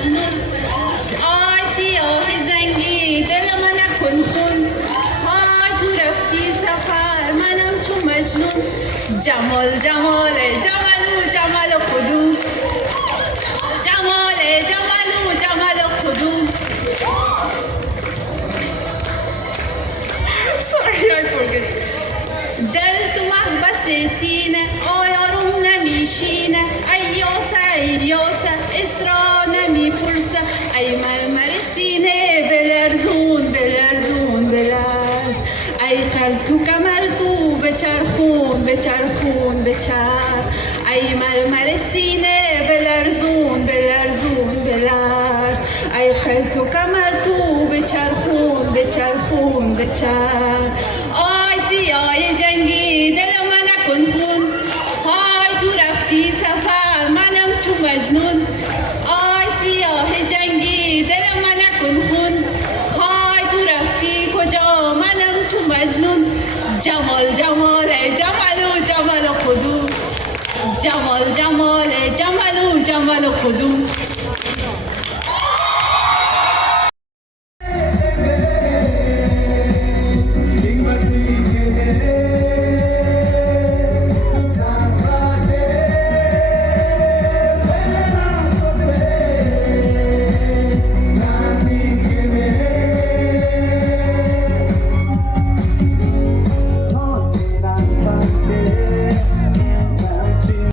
مجنون. آی سیاه زنگی دل من نکن خون، های تو رفتی سفر منم چون مجنون. جمال جمال جمالو جمال خودم، جمال جمالو جمال خودم. Sorry, I forget. دل تو محبس سینه آیارم نمیشینه، ایاسه اسرا نمیپرسه. ای مرمر سینه بلرزون بلرزون بلرز، ای قلب تو کمر تو بچرخون بچرخون بچر. ای مرمر سینه بلرزون بلرزون بلرز، ای قلب تو کمر تو بچرخون بچرخون بچر. آی سیاه جنگی دل من نکن خون، های تو رفتی سفر منم چون مجنون. آی سیاه جنگی دل من نکن خون، های تو رفتی کجا منم چون مجنون. جمال جمال جمالو جمال خودم، جمال جمال جمالو جمال خودم.